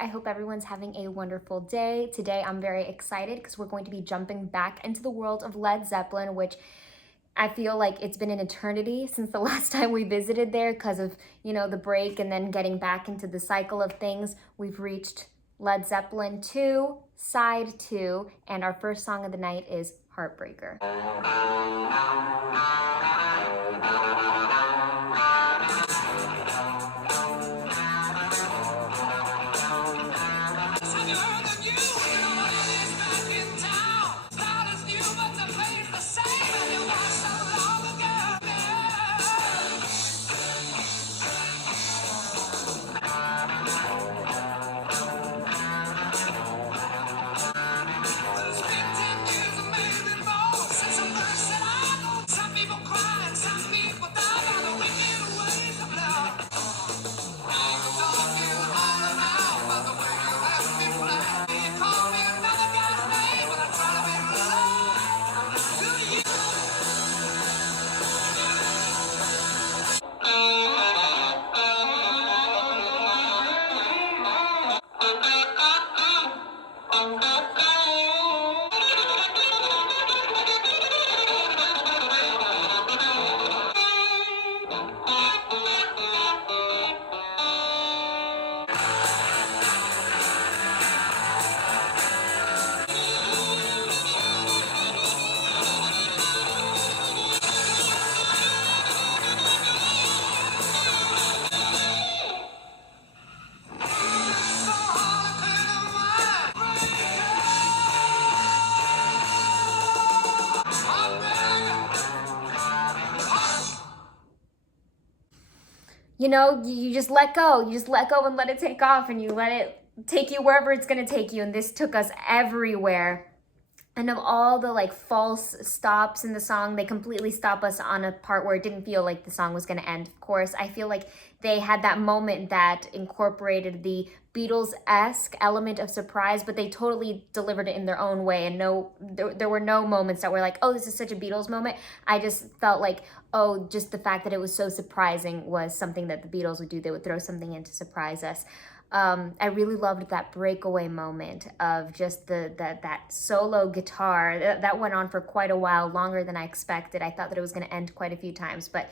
I hope everyone's having a wonderful day. Today I'm very excited because we're going to be jumping back into the world of Led Zeppelin, which I feel like it's been an eternity since the last time we visited there because of, the break and then getting back into the cycle of things. We've reached Led Zeppelin 2, Side 2, and our first song of the night is Heartbreaker. You just let go. You just let go and let it take off, and you let it take you wherever it's going to take you. And this took us everywhere. And of all the false stops in the song, they completely stop us on a part where it didn't feel like the song was going to end. Of course, I feel like they had that moment that incorporated the Beatles-esque element of surprise, but they totally delivered it in their own way. And there were no moments that were like, oh, this is such a Beatles moment. I just felt like, oh, just the fact that it was so surprising was something that the Beatles would do. They would throw something in to surprise us. I really loved that breakaway moment of just that solo guitar. That went on for quite a while, longer than I expected. I thought that it was going to end quite a few times, but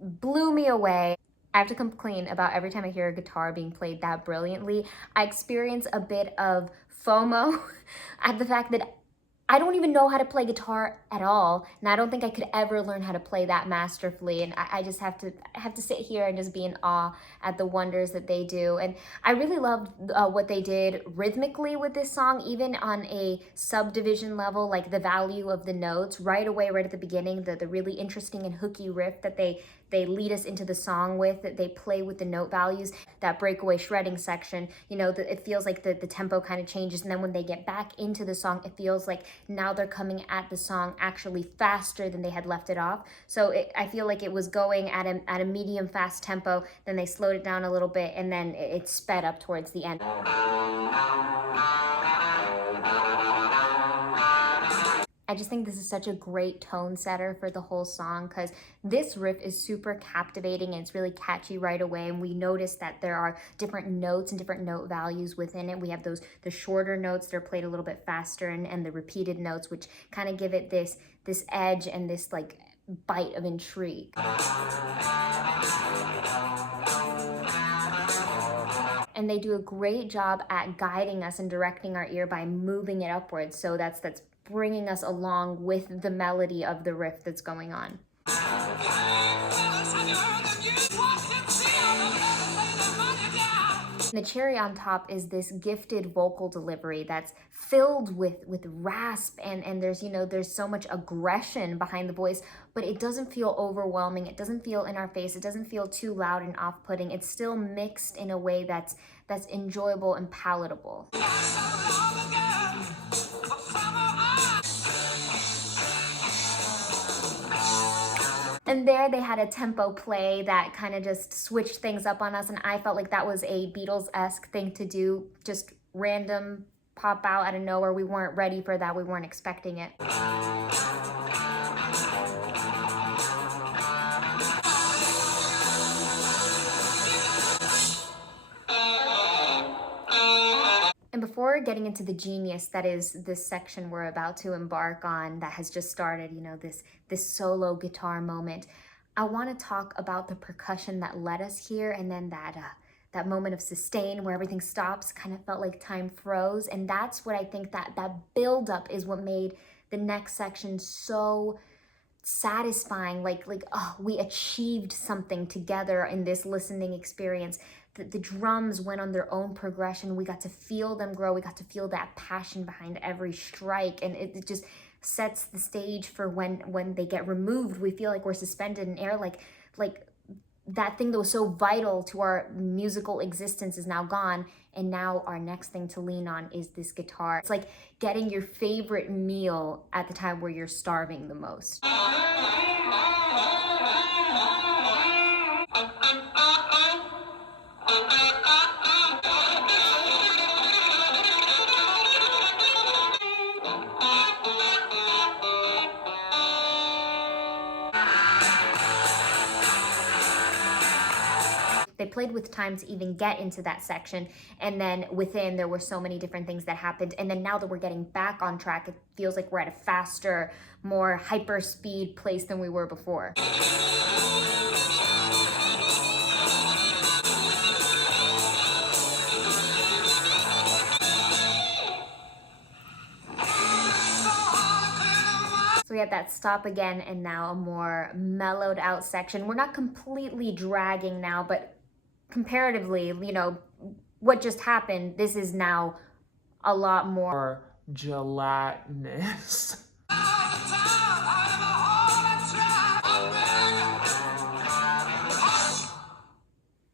blew me away. I have to come clean about every time I hear a guitar being played that brilliantly. I experience a bit of FOMO at the fact that I don't even know how to play guitar at all, and I don't think I could ever learn how to play that masterfully, and I just have to sit here and just be in awe at the wonders that they do. And I really loved what they did rhythmically with this song, even on a subdivision level, like the value of the notes right away, right at the beginning, the really interesting and hooky riff that they lead us into the song with, that they play with the note values, that breakaway shredding section, it feels like the tempo kind of changes, and then when they get back into the song, it feels like now they're coming at the song actually faster than they had left it off. So I feel like it was going at a medium fast tempo, then they slowed it down a little bit, and then it sped up towards the end. I just think this is such a great tone setter for the whole song because this riff is super captivating and it's really catchy right away. And we notice that there are different notes and different note values within it. We have the shorter notes that are played a little bit faster and the repeated notes, which kind of give it this edge and this bite of intrigue. And they do a great job at guiding us and directing our ear by moving it upwards. So that's bringing us along with the melody of the riff that's going on. The cherry on top is this gifted vocal delivery that's filled with rasp and there's so much aggression behind the voice, but it doesn't feel overwhelming. It doesn't feel in our face. It doesn't feel too loud and off-putting. It's still mixed in a way that's enjoyable and palatable. And there they had a tempo play that kind of just switched things up on us, and I felt like that was a Beatles-esque thing to do, just random pop out of nowhere. We weren't ready for that. We weren't expecting it. before getting into the genius that is this section we're about to embark on that has just started, you know, this solo guitar moment, I want to talk about the percussion that led us here, and then that moment of sustain where everything stops, kind of felt like time froze. And that's what I think that buildup is what made the next section so satisfying. Like oh, we achieved something together in this listening experience. The drums went on their own progression. We got to feel them grow. We got to feel that passion behind every strike. And it just sets the stage for when they get removed. We feel like we're suspended in air, like that thing that was so vital to our musical existence is now gone, and now our next thing to lean on is this guitar. It's like getting your favorite meal at the time where you're starving the most. They played with time to even get into that section, and then within there were so many different things that happened, and then now that we're getting back on track, it feels like we're at a faster, more hyper speed place than we were before. So we had that stop again, and now a more mellowed out section. We're not completely dragging now, but comparatively, you know, what just happened, this is now a lot more gelatinous.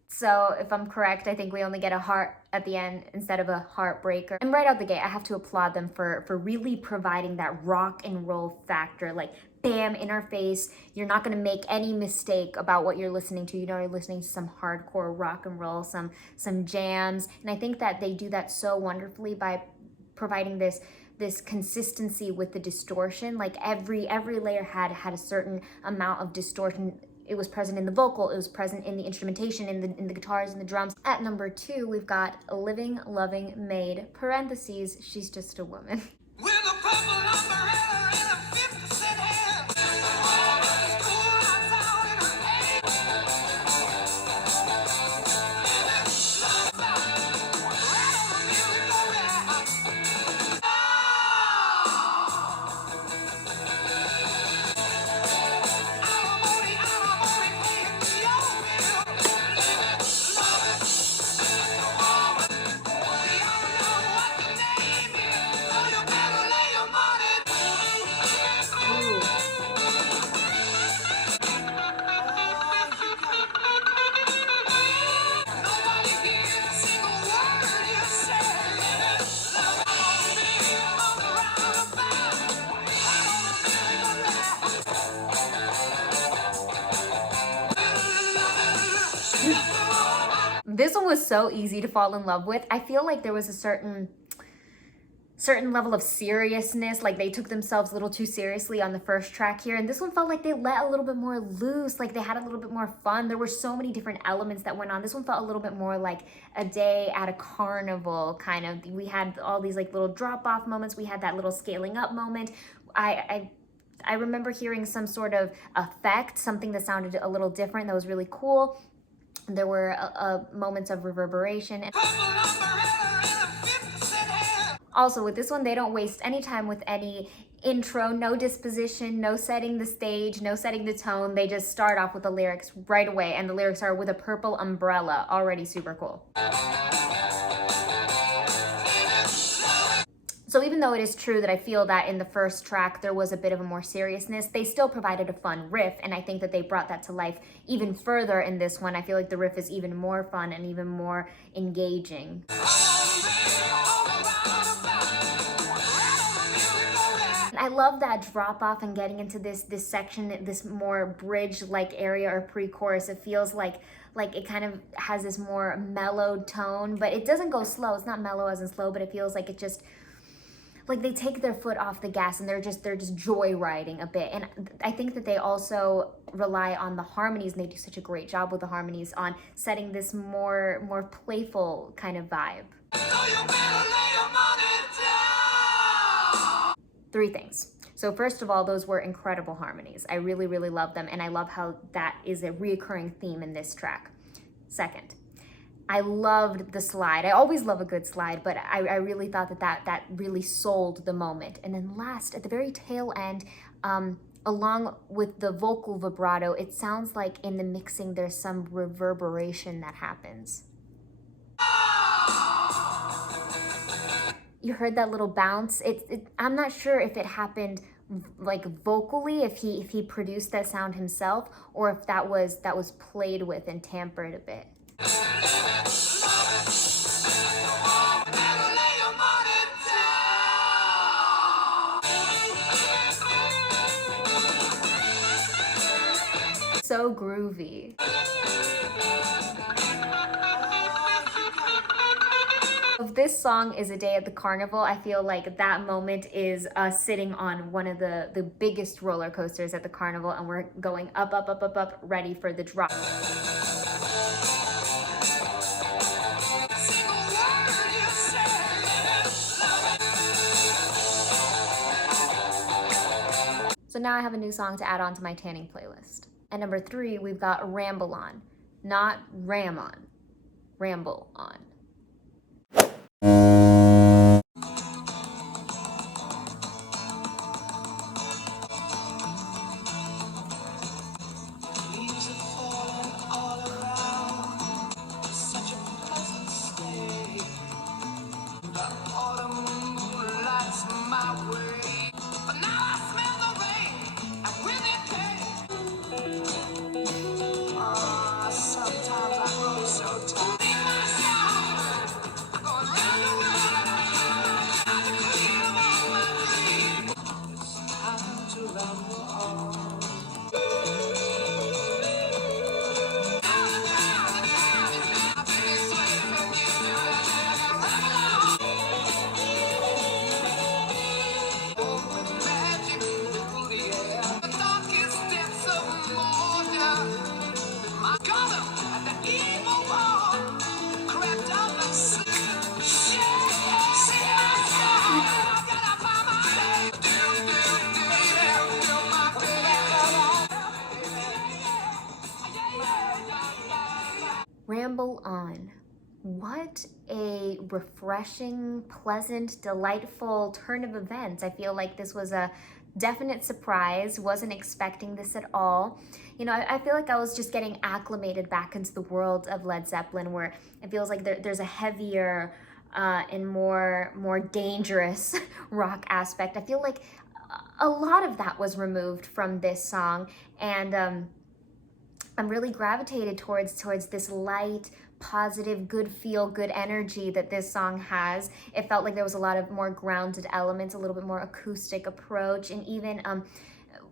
So if I'm correct, I think we only get a heart at the end instead of a heartbreaker. And right out the gate, I have to applaud them for really providing that rock and roll factor, like bam, in our face. You're not gonna make any mistake about what you're listening to. You know, you're listening to some hardcore rock and roll, some jams. And I think that they do that so wonderfully by providing this consistency with the distortion. Like every layer had a certain amount of distortion. It was present in the vocal, it was present in the instrumentation, in the guitars and the drums. At number 2, we've got Living Loving Maid, parentheses, she's just a woman. This one was so easy to fall in love with. I feel like there was a certain level of seriousness, like they took themselves a little too seriously on the first track here, and this one felt like they let a little bit more loose, like they had a little bit more fun. There were so many different elements that went on. This one felt a little bit more like a day at a carnival, kind of. We had all these like little drop-off moments. We had that little scaling up moment. I remember hearing some sort of effect, something that sounded a little different that was really cool. There were moments of reverberation. Also, with this one, they don't waste any time with any intro, no disposition, no setting the stage, no setting the tone. They just start off with the lyrics right away, and the lyrics are with a purple umbrella. Already super cool. So even though it is true that I feel that in the first track there was a bit of a more seriousness, they still provided a fun riff, and I think that they brought that to life even further in this one. I feel like the riff is even more fun and even more engaging. I love that drop off and getting into this section, this more bridge-like area or pre-chorus. It feels like it kind of has this more mellowed tone, but it doesn't go slow. It's not mellow as in slow, but it feels like it just, like they take their foot off the gas and they're just joyriding a bit. And I think that they also rely on the harmonies, and they do such a great job with the harmonies on setting this more playful kind of vibe. Three things. So first of all, those were incredible harmonies. I really, really love them, and I love how that is a reoccurring theme in this track. Second, I loved the slide. I always love a good slide, but I really thought that really sold the moment. And then last, at the very tail end, along with the vocal vibrato, it sounds like in the mixing there's some reverberation that happens. You heard that little bounce. I'm not sure if it happened like vocally, if he produced that sound himself, or if that was played with and tampered a bit. So groovy. If this song is A Day at the Carnival, I feel like that moment is us sitting on one of the biggest roller coasters at the carnival, and we're going up, up, up, up, up, ready for the drop. So now I have a new song to add on to my tanning playlist. At number 3, we've got Ramble On, not Ram On, Ramble On. Ramble On. What a refreshing, pleasant, delightful turn of events. I feel like this was a definite surprise. Wasn't expecting this at all. You know, I feel like I was just getting acclimated back into the world of Led Zeppelin, where it feels like there's a heavier and more dangerous rock aspect. I feel like a lot of that was removed from this song, and I'm really gravitated towards this light, positive, good feel, good energy that this song has. It felt like there was a lot of more grounded elements, a little bit more acoustic approach, and even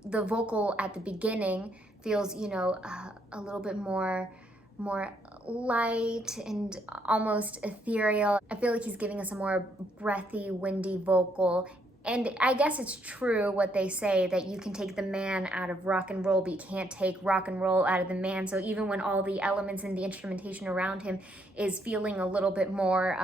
the vocal at the beginning feels, you know, a little bit more light and almost ethereal. I feel like he's giving us a more breathy, windy vocal. And I guess it's true what they say, that you can take the man out of rock and roll, but you can't take rock and roll out of the man. So even when all the elements and the instrumentation around him is feeling a little bit more,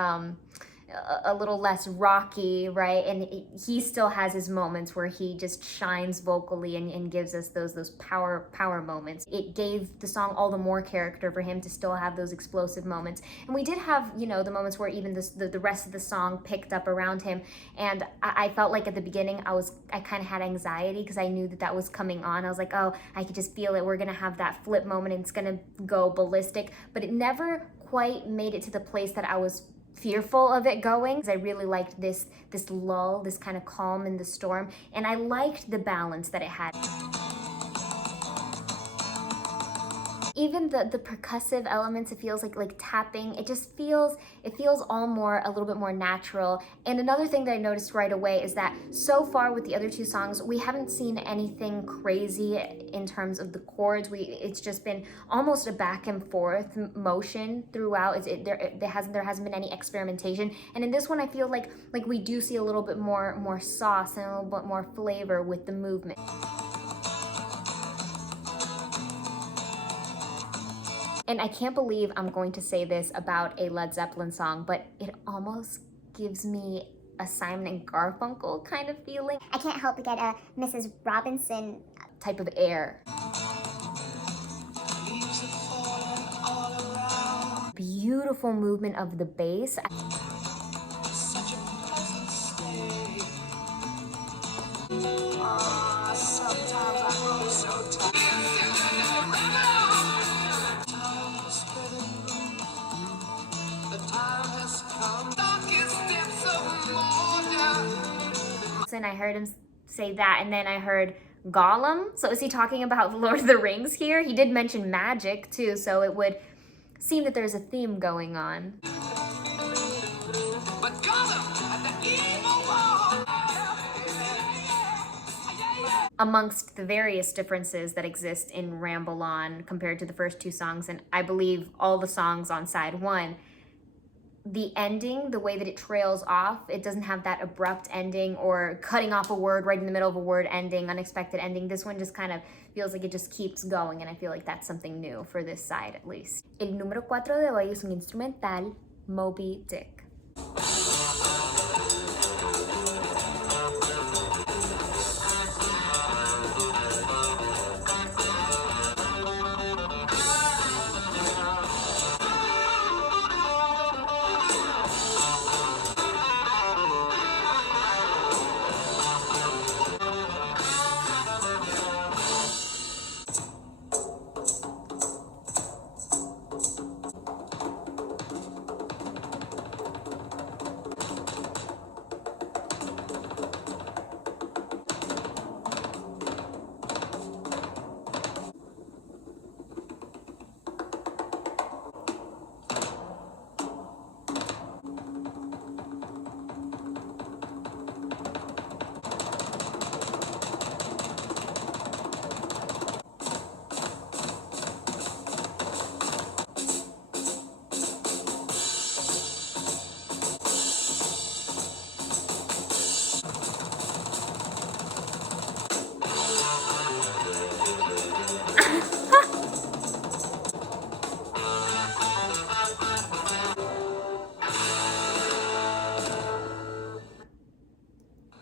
a little less rocky, right? And he still has his moments where he just shines vocally and gives us those power moments. It gave the song all the more character for him to still have those explosive moments. And we did have, you know, the moments where even the rest of the song picked up around him. And I felt like at the beginning I kind of had anxiety because I knew that was coming on. I was like, oh, I could just feel it. We're gonna have that flip moment and it's gonna go ballistic. But it never quite made it to the place that I was fearful of it going. I really liked this lull, this kind of calm in the storm, and I liked the balance that it had. Even the percussive elements, it feels like tapping. It feels all a little bit more natural. And another thing that I noticed right away is that so far with the other two songs, we haven't seen anything crazy in terms of the chords. It's just been almost a back and forth motion throughout. There hasn't been any experimentation. And in this one, I feel like we do see a little bit more sauce and a little bit more flavor with the movement. And I can't believe I'm going to say this about a Led Zeppelin song, but it almost gives me a Simon and Garfunkel kind of feeling. I can't help but get a Mrs. Robinson type of air. Beautiful movement of the bass. And I heard him say that, and then I heard Gollum. So is he talking about Lord of the Rings here? He did mention magic too, so it would seem that there's a theme going on. But Gollum and the evil one. Amongst the various differences that exist in Ramble On compared to the first two songs, and I believe all the songs on side one, the ending, the way that it trails off, it doesn't have that abrupt ending or cutting off a word right in the middle of a word ending, unexpected ending. This one just kind of feels like it just keeps going, and I feel like that's something new for this side at least. El número 4 de hoy es un instrumental, Moby Dick.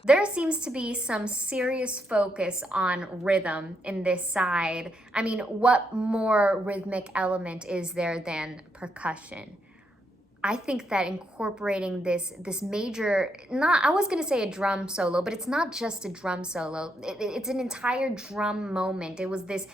There seems to be some serious focus on rhythm in this side. I mean, what more rhythmic element is there than percussion? I think that incorporating this major, I was gonna say a drum solo, but it's not just a drum solo. It's an entire drum moment. It was this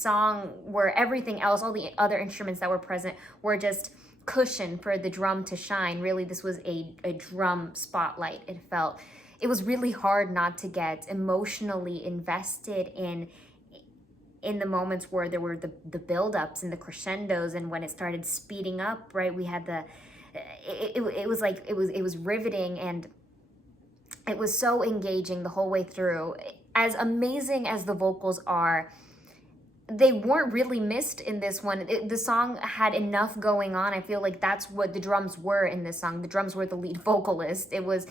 song where everything else, all the other instruments that were present were just cushion for the drum to shine. Really, this was a drum spotlight, it felt. It was really hard not to get emotionally invested in the moments where there were the build-ups and the crescendos, and when it started speeding up, right, we had it was like it was riveting, and it was so engaging the whole way through. As amazing as the vocals are, they weren't really missed in this one. The song had enough going on. I feel like that's what the drums were in this song. The drums were the lead vocalist. It was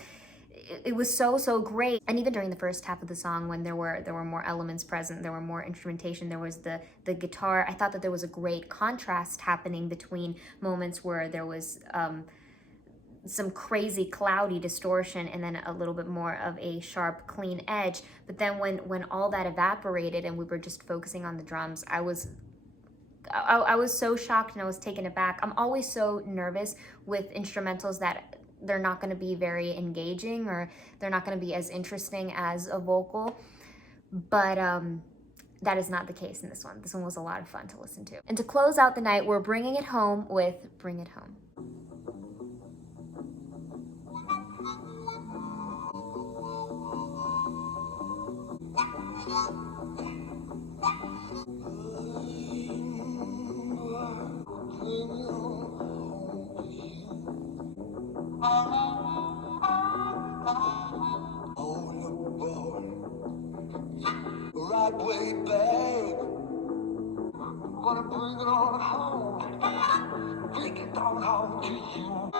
so great. And even during the first half of the song, when there were more elements present, there were more instrumentation, there was the guitar, I thought that there was a great contrast happening between moments where there was some crazy cloudy distortion and then a little bit more of a sharp, clean edge. But then when all that evaporated and we were just focusing on the drums, I was so shocked and I was taken aback. I'm always so nervous with instrumentals that they're not going to be very engaging, or they're not going to be as interesting as a vocal, but that is not the case in this one. This one was a lot of fun to listen to. And to close out the night, we're bringing it home with Bring It Home. Right way back. I'm gonna bring it on home. Bring it on home to you.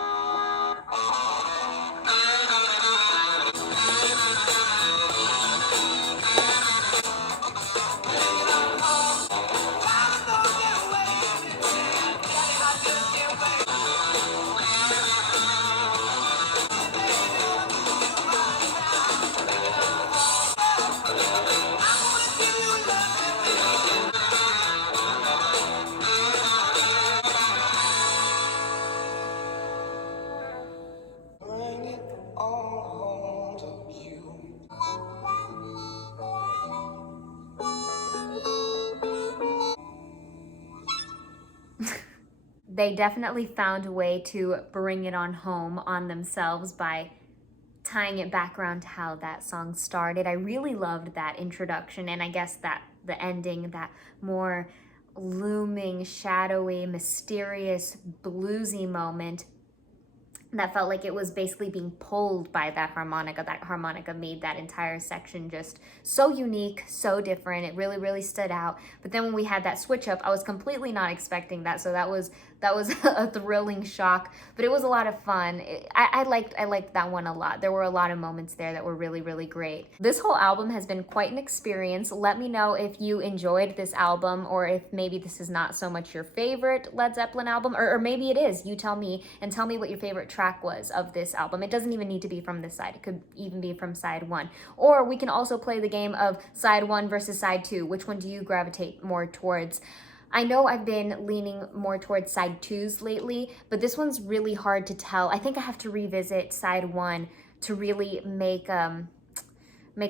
they definitely found a way to bring it on home on themselves by tying it back around to how that song started. I really loved that introduction, and I guess that the ending, that more looming, shadowy, mysterious, bluesy moment that felt like it was basically being pulled by that harmonica. That harmonica made that entire section just so unique, so different. It really, really stood out. But then when we had that switch up, I was completely not expecting that. So that was a thrilling shock, but it was a lot of fun. I liked that one a lot. There were a lot of moments there that were really, really great. This whole album has been quite an experience. Let me know if you enjoyed this album, or if maybe this is not so much your favorite Led Zeppelin album, or maybe it is. You tell me, and tell me what your favorite track was of this album. It doesn't even need to be from this side. It could even be from side 1. Or we can also play the game of side 1 versus side 2. Which one do you gravitate more towards? I know I've been leaning more towards side 2s lately, but this one's really hard to tell. I think I have to revisit side 1 to really make a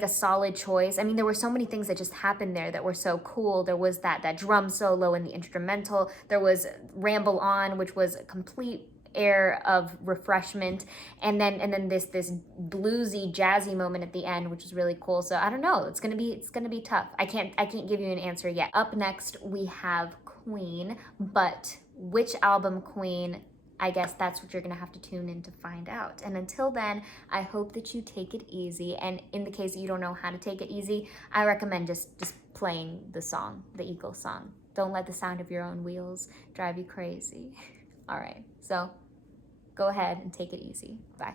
solid choice. I mean, there were so many things that just happened there that were so cool. There was that drum solo in the instrumental. There was Ramble On, which was a complete air of refreshment, and then this bluesy, jazzy moment at the end, which is really cool. So I don't know, it's gonna be tough. I can't give you an answer yet. Up next we have Queen, but which album Queen, I guess that's what you're gonna have to tune in to find out. And until then, I hope that you take it easy, and in the case that you don't know how to take it easy, I recommend just playing the song, the Eagle song. Don't let the sound of your own wheels drive you crazy. All right, so go ahead and take it easy. Bye.